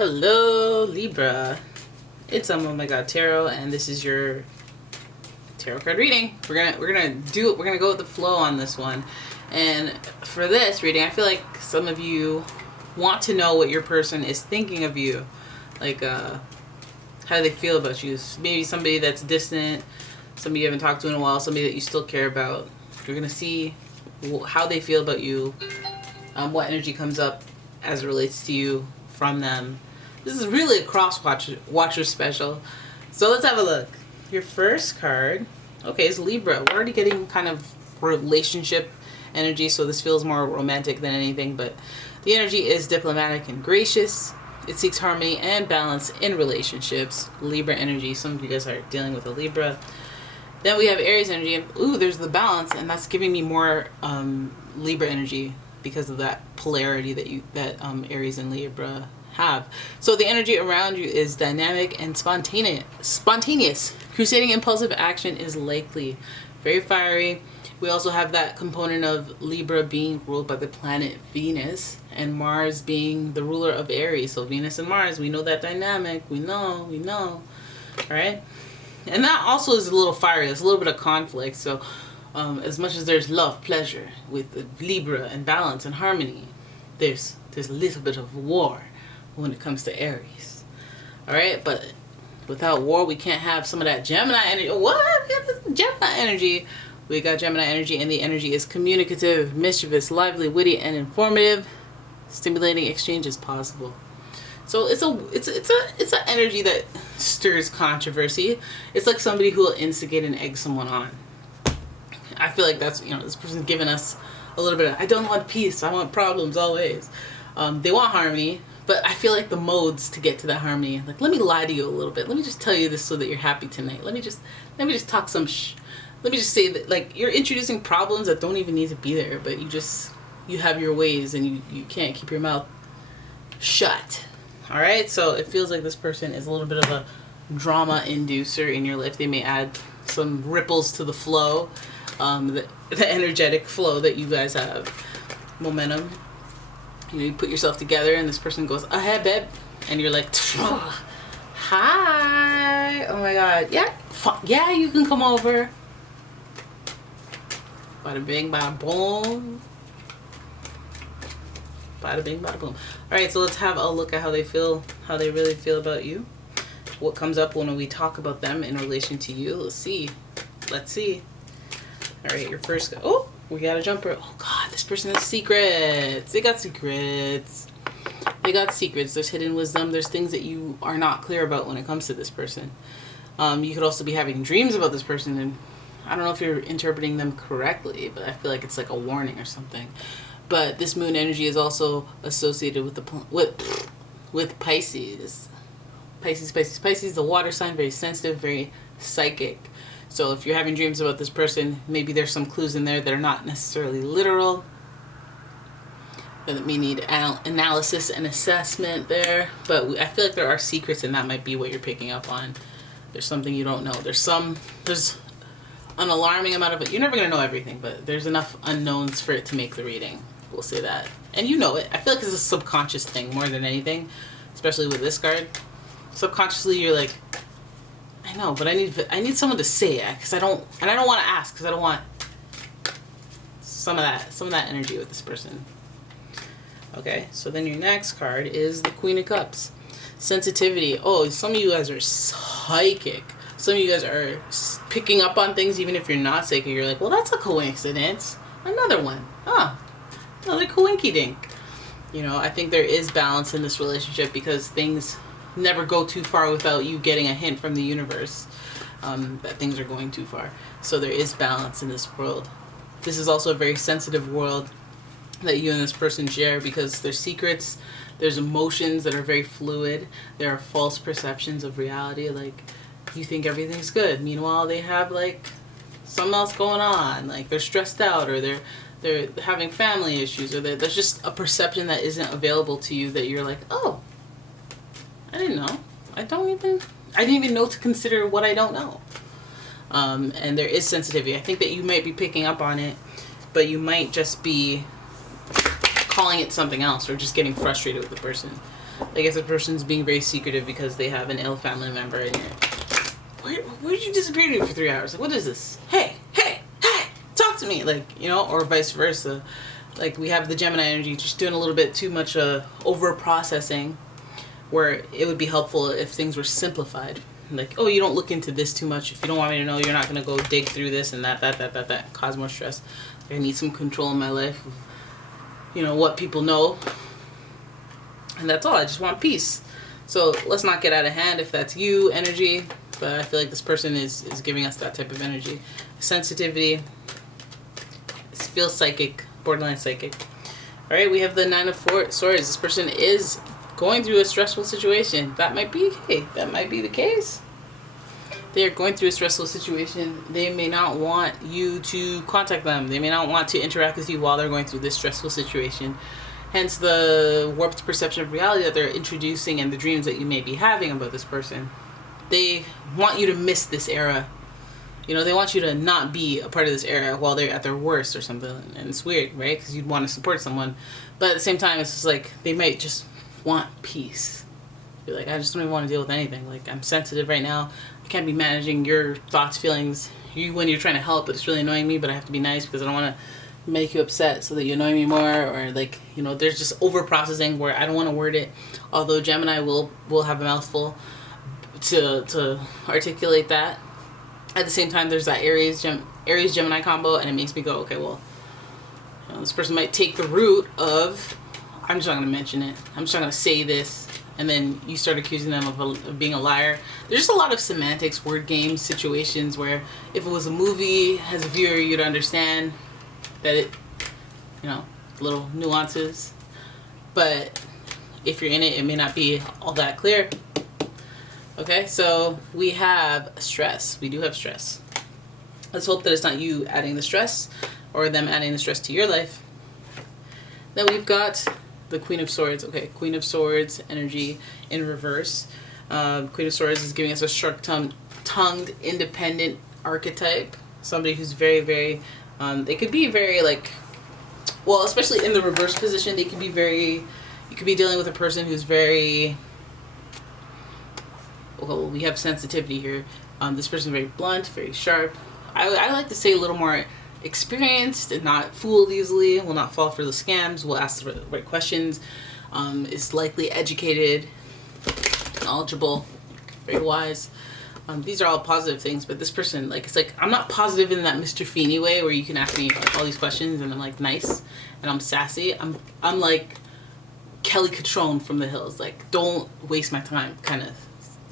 Hello, Libra. It's umomgtarot, and this is your tarot card reading. We're gonna go with the flow on this one. And for this reading, I feel like some of you want to know what your person is thinking of you. Like, how do they feel about you? Maybe somebody that's distant, somebody you haven't talked to in a while, somebody that you still care about. You're gonna see how they feel about you, what energy comes up as it relates to you from them. This is really a watcher special. So let's have a look. Your first card, okay, is Libra. We're already getting kind of relationship energy, so this feels more romantic than anything, but the energy is diplomatic and gracious. It seeks harmony and balance in relationships. Libra energy. Some of you guys are dealing with a Libra. Then we have Aries energy, and ooh, there's the balance, and that's giving me more Libra energy because of that polarity that Aries and Libra have. So the energy around you is dynamic and spontaneous. Crusading impulsive action is likely. Very fiery. We also have that component of Libra being ruled by the planet Venus, and Mars being the ruler of Aries. So Venus and Mars, we know that dynamic. We know. All right? And that also is a little fiery. There's a little bit of conflict. So as much as there's love, pleasure with the Libra and balance and harmony, there's a little bit of war when it comes to Aries. All right? But without war, we can't have some of that Gemini energy. What? We got this Gemini energy. We got Gemini energy, and the energy is communicative, mischievous, lively, witty, and informative. Stimulating exchange is possible. So it's an energy that stirs controversy. It's like somebody who will instigate and egg someone on. I feel like that's, this person's giving us a little bit of, I don't want peace, I want problems always. They want harmony, but I feel like the modes to get to that harmony, like, let me lie to you a little bit. Let me just tell you this so that you're happy tonight. Let me just talk some let me just say that, like, you're introducing problems that don't even need to be there, but you have your ways, and you can't keep your mouth shut. All right, so it feels like this person is a little bit of a drama inducer in your life. They may add some ripples to the flow, the energetic flow that you guys have. Momentum. You put yourself together, and this person goes, "Oh, hey, babe," and you're like, "Hi, oh my God, yeah, you can come over." Bada bing, bada boom. Bada bing, bada boom. All right, so let's have a look at how they really feel about you. What comes up when we talk about them in relation to you? Let's see. All right, your first. Oh, we got a jumper. Oh God, this person has secrets. They got secrets. There's hidden wisdom. There's things that you are not clear about when it comes to this person. You could also be having dreams about this person, and I don't know if you're interpreting them correctly, but I feel like it's like a warning or something. But this moon energy is also associated with Pisces. Pisces, the water sign, very sensitive, very psychic. So if you're having dreams about this person, maybe there's some clues in there that are not necessarily literal, that may need analysis and assessment there. But I feel like there are secrets, and that might be what you're picking up on. There's something you don't know. There's an alarming amount of it. You're never going to know everything, but there's enough unknowns for it to make the reading. We'll say that. And you know it. I feel like it's a subconscious thing more than anything, especially with this card. Subconsciously, you're like, I know, but I need someone to say it, because I don't want to ask, because I don't want some of that energy with this person. Okay, so then your next card is the Queen of Cups. Sensitivity. Oh, some of you guys are psychic. Some of you guys are picking up on things even if you're not psychic. You're like, well, that's a coincidence. Another one. Another coinky dink. I think there is balance in this relationship, because things never go too far without you getting a hint from the universe that things are going too far. So there is balance in this world. This is also a very sensitive world that you and this person share, because there's secrets, there's emotions that are very fluid, there are false perceptions of reality, like you think everything's good, meanwhile they have like something else going on, like they're stressed out, or they're having family issues, or there's just a perception that isn't available to you, that you're like, oh, I didn't know. I didn't even know to consider what I don't know. And there is sensitivity. I think that you might be picking up on it, but you might just be calling it something else, or just getting frustrated with the person. Like if the person's being very secretive because they have an ill family member and where did you disappear to for 3 hours? Like, what is this? Hey, talk to me. Like, you know, or vice versa. Like we have the Gemini energy just doing a little bit too much over processing, where it would be helpful if things were simplified. Like, oh, you don't look into this too much. If you don't want me to know, you're not going to go dig through this and that, cause more stress. I need some control in my life of, you know, what people know. And that's all. I just want peace. So let's not get out of hand if that's you energy. But I feel like this person is giving us that type of energy. Sensitivity. Feels psychic. Borderline psychic. All right, we have the Nine of Swords. This person is going through a stressful situation. That might be the case. They are going through a stressful situation. They may not want you to contact them. They may not want to interact with you while they're going through this stressful situation. Hence the warped perception of reality that they're introducing and the dreams that you may be having about this person. They want you to miss this era. You know, they want you to not be a part of this era while they're at their worst or something. And it's weird, right? Because you'd want to support someone. But at the same time, it's just like they might just want peace. You're like, I just don't even want to deal with anything. Like, I'm sensitive right now. I can't be managing your thoughts, feelings. You when you're trying to help, but it's really annoying me, but I have to be nice because I don't want to make you upset so that you annoy me more. Or like, you know, there's just over processing where I don't want to word it. Although Gemini will have a mouthful to articulate that. At the same time, there's that Aries Gemini combo, and it makes me go, okay, well, you know, this person might take the route of, I'm just not going to mention it. I'm just not going to say this. And then you start accusing them of being a liar. There's just a lot of semantics, word games, situations where if it was a movie, as a viewer, you'd understand that it, you know, little nuances. But if you're in it, it may not be all that clear. Okay, so we have stress. We do have stress. Let's hope that it's not you adding the stress or them adding the stress to your life. Then we've got the Queen of Swords. Okay, Queen of Swords energy in reverse. Queen of Swords is giving us a sharp-tongued, independent archetype. Somebody who's very, very, they could be very like, well, especially in the reverse position, they could be very, you could be dealing with a person who's very, well, we have sensitivity here. This person is very blunt, very sharp. I like to say a little more experienced and not fooled easily, will not fall for the scams, will ask the right questions, is likely educated, knowledgeable, very wise. These are all positive things, but this person, like, it's like, I'm not positive in that Mr. Feeney way where you can ask me like, all these questions and I'm like nice and I'm sassy. I'm like Kelly Catrone from The Hills, like, don't waste my time, kind of.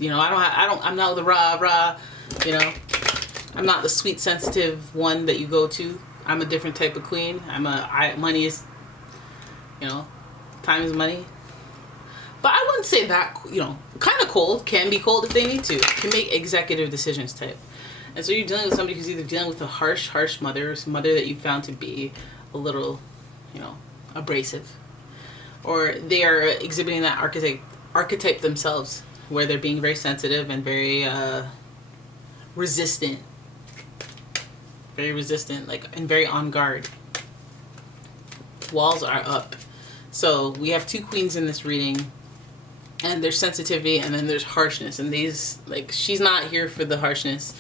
You know, I'm not the rah, you know. I'm not the sweet, sensitive one that you go to. I'm a different type of queen. Money is, you know, time is money. But I wouldn't say that, you know, kind of cold, can be cold if they need to. Can make executive decisions type. And so you're dealing with somebody who's either dealing with a harsh mother that you found to be a little, you know, abrasive. Or they are exhibiting that archetype themselves, where they're being very sensitive and very resistant. Very resistant, like, and very on guard. Walls are up. So we have two queens in this reading, and there's sensitivity and then there's harshness. And these, like, she's not here for the harshness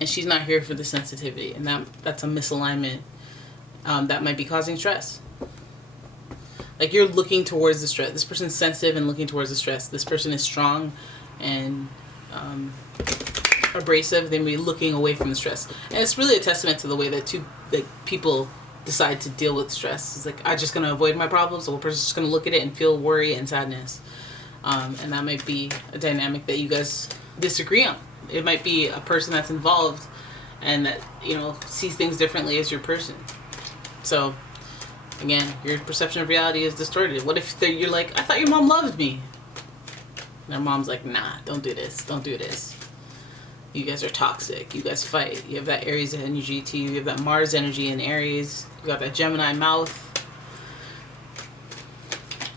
and she's not here for the sensitivity. And that's a misalignment that might be causing stress. Like, you're looking towards the stress. This person's sensitive and looking towards the stress. This person is strong and abrasive. They may be looking away from the stress. And it's really a testament to the way that people decide to deal with stress. It's like, I'm just going to avoid my problems. So one person's just going to look at it and feel worry and sadness. And that might be a dynamic that you guys disagree on. It might be a person that's involved and that, you know, sees things differently as your person. So, again, your perception of reality is distorted. What if you're like, I thought your mom loved me. And their mom's like, nah, don't do this. Don't do this. You guys are toxic. You guys fight. You have that Aries energy to you. You have that Mars energy in Aries. You got that Gemini mouth.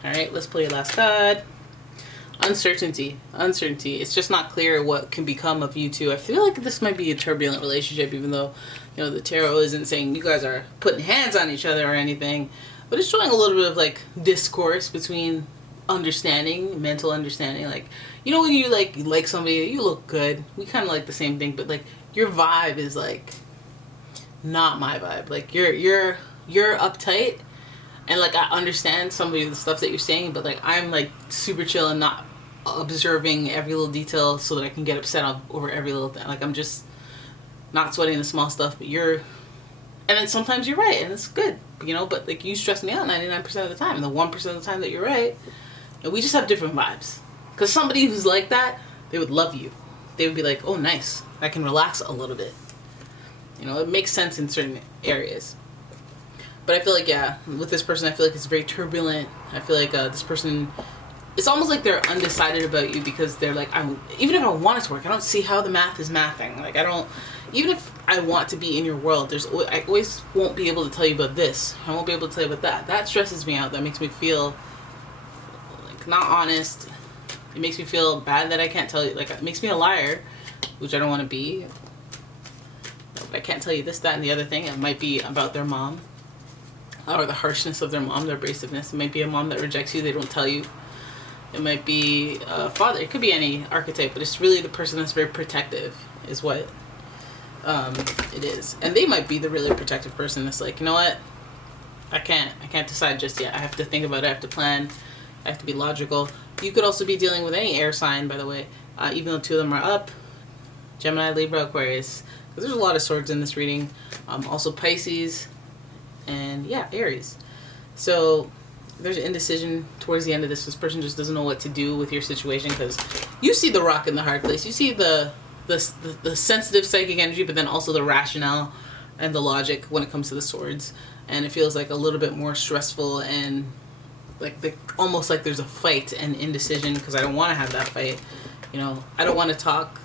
Alright, let's play your last card. Uncertainty. It's just not clear what can become of you two. I feel like this might be a turbulent relationship, even though, you know, the tarot isn't saying you guys are putting hands on each other or anything. But it's showing a little bit of, like, discourse between understanding, mental understanding. Like, you know, when you like somebody, you look good. We kind of like the same thing, but like your vibe is like not my vibe. Like you're uptight, and like I understand some of the stuff that you're saying, but like I'm like super chill and not observing every little detail so that I can get upset over every little thing. Like I'm just not sweating the small stuff, but you're, and then sometimes you're right, and it's good, you know, but like you stress me out 99% of the time, and the 1% of the time that you're right, and we just have different vibes. Because somebody who's like that, they would love you. They would be like, oh, nice, I can relax a little bit. You know, it makes sense in certain areas. But I feel like, yeah, with this person, I feel like it's very turbulent. I feel like this person, it's almost like they're undecided about you because they're like, even if I want it to work, I don't see how the math is mathing. Like, I don't, even if I want to be in your world, I always won't be able to tell you about this. I won't be able to tell you about that. That stresses me out. That makes me feel like not honest. It makes me feel bad that I can't tell you. Like, it makes me a liar, which I don't want to be. I can't tell you this, that, and the other thing. It might be about their mom, or the harshness of their mom, their abrasiveness. It might be a mom that rejects you, they don't tell you. It might be a father. It could be any archetype, but it's really the person that's very protective is what it is. And they might be the really protective person that's like, you know what? I can't decide just yet. I have to think about it. I have to plan. I have to be logical. You could also be dealing with any air sign, by the way, even though two of them are up. Gemini, Libra, Aquarius. Because there's a lot of swords in this reading. Also Pisces. And yeah, Aries. So there's an indecision towards the end of this. This person just doesn't know what to do with your situation because you see the rock in the hard place. You see the sensitive psychic energy, but then also the rationale and the logic when it comes to the swords. And it feels like a little bit more stressful and like almost like there's a fight and indecision because I don't want to have that fight. You know, I don't want to talk.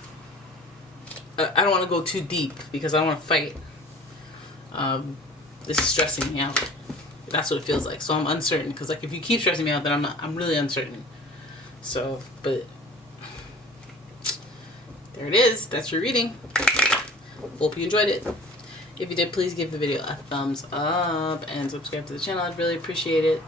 I don't want to go too deep because I don't want to fight. This is stressing me out. That's what it feels like. So I'm uncertain because like if you keep stressing me out, then I'm really uncertain. So, but there it is. That's your reading. Hope you enjoyed it. If you did, please give the video a thumbs up and subscribe to the channel. I'd really appreciate it.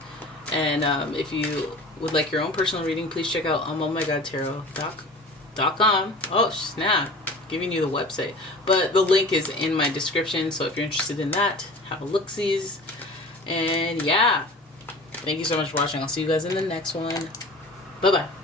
And if you would like your own personal reading, please check out umomgtarot.com. Oh snap, giving you the website, but the link is in my description, so if you're interested in that, have a look-sees. And yeah, thank you so much for watching. I'll see you guys in the next one. Bye bye.